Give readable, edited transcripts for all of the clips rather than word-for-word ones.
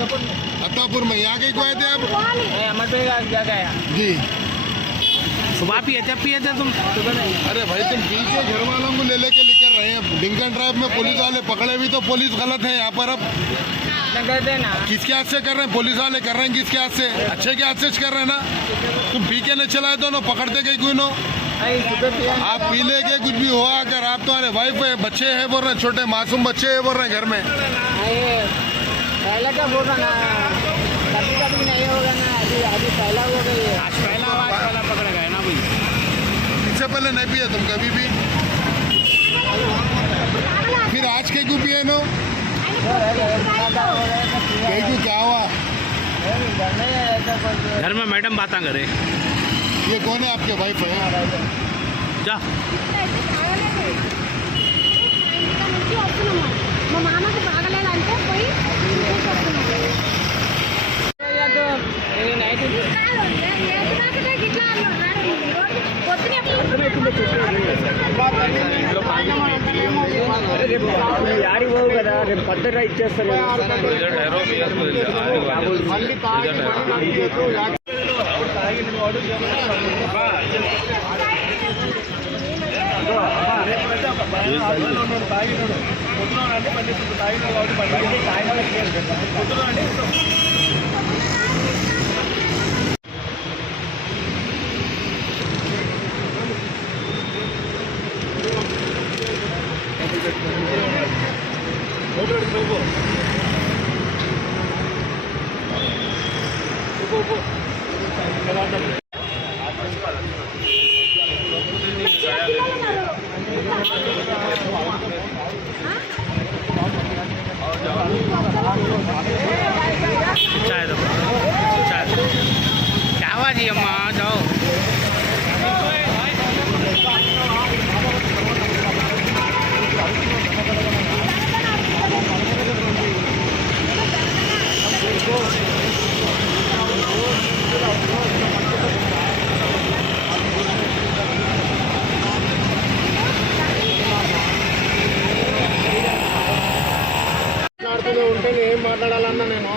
अत्तापुर में। यहाँ के को आए थे आप? जी। सुबह पिए थे तुम? अरे भाई तुम पी के घर वालों को ले लेके लेकर रहे हैं। ड्रिंक एंड ड्राइव में पुलिस वाले पकड़े भी तो पुलिस गलत है यहाँ पर। अब किसके हाथ से कर रहे हैं? पुलिस वाले कर रहे हैं किसके हाथ से? अच्छे के हाथ से कर रहे हैं ना। तुम पी के नहीं चलाए तो ना पकड़ते कहीं कोई नो। आप पी ले के कुछ भी हुआ अगर आप तुम्हारे वाइफ है बच्चे है बोल रहे हैं, छोटे मासूम बच्चे है बोल रहे हैं घर में। पहले क्या बोल रहा ना, कभी कभी नहीं होगा ना। अभी पहला हो गई है। आज पहला पकड़ गए ना भाई। इससे पहले नहीं पिए तुम कभी भी? फिर आज के क्यों पिए नो? कहीं को क्या हुआ? घर में मैडम बातें करे। ये कौन है? आपके वाइफ है? जा మా మామకి బాగలేదంటే పోయి యాడికి పోవు కదా, రేపు పద్ధతిగా ఇచ్చేస్తాను. क्या हुआ जी अम्मा? जाओ ఉంటే ఏం మాట్లాడాలన్నా నేను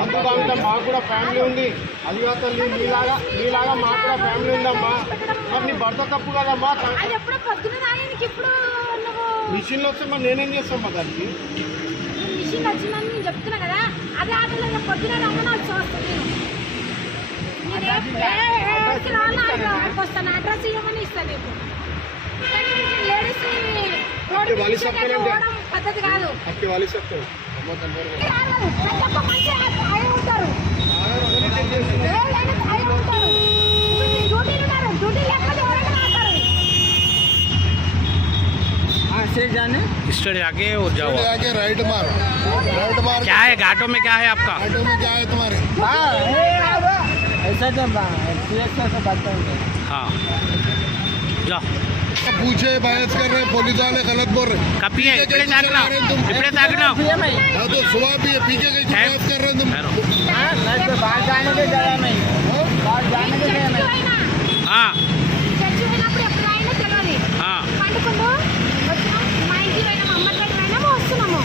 ఎందుకు అంటే మాకు కూడా ఫ్యామిలీ ఉంది. అది తల్లి నీలాగా మాకు కూడా ఫ్యామిలీ ఉందమ్మా. మరి నీ భర్త తప్పు కదమ్మా. మిషన్లో వస్తే మరి నేనేం చేస్తామ్మా దానికి? మిషన్ వచ్చిందని నేను చెప్తున్నా కదా, అదే ఆటలో పొద్దున రమ్మని వస్తాను. అడ్రస్ ఇవ్వమని ఇస్తాను. లేడీస్ పద్ధతి కాదు. ఉంటారు स्टडी आगे और जाओ आगे राइट मार क्या है घाटों में? क्या है आपका? घाटों में क्या है तुम्हारे? ऐसा जब बात हाँ जा पूछे बहस कर रहे पुलिस वाले गलत बोल रहे। कभी है इपड़े ताकना हाँ तो सुबह भी पी के बहस कर रहे तुम। बाहर जाने के जगह नहीं, बाहर जाने के जगह नहीं. हाँ చర్చి పోయినప్పుడు ఎప్పుడైనా తెలియదు. हाँ పండుకుంటూ వచ్చినాం, మా ఇంటికి పోయినాం, అమ్మ దగ్గర పోయినాము, వస్తున్నాము.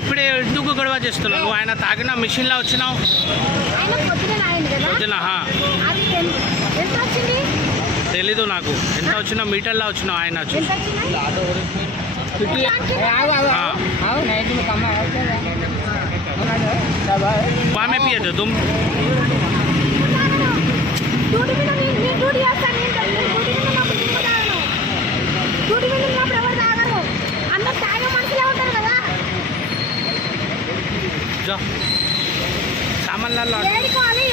ఇప్పుడే ఎందుకు గొడవ చేస్తున్నావు? ఆయన తాగిన మిషన్ లో వచ్చినావు. ఆయన పొద్దున అయింది కదా. పొద్దున అది ఎంత వచ్చింది తెలీదు నాకు. ఎంత వచ్చినా మీటర్లో వచ్చినావు ఆయన వచ్చి. ఎంత వచ్చింది? वहाँ में पिए थे तुम? డ్యూటీ మీద నేను డ్యూటీ చేస్తాను. డ్యూటీ మీద ఉన్నప్పుడు నేను తాగను. డ్యూటీ మీద ఉన్నప్పుడు ఎవరు తాగరు. అందరు తాగే మనుషులే ఉంటారు కదా. जा सामान ला लो. ఏడుకోవాలి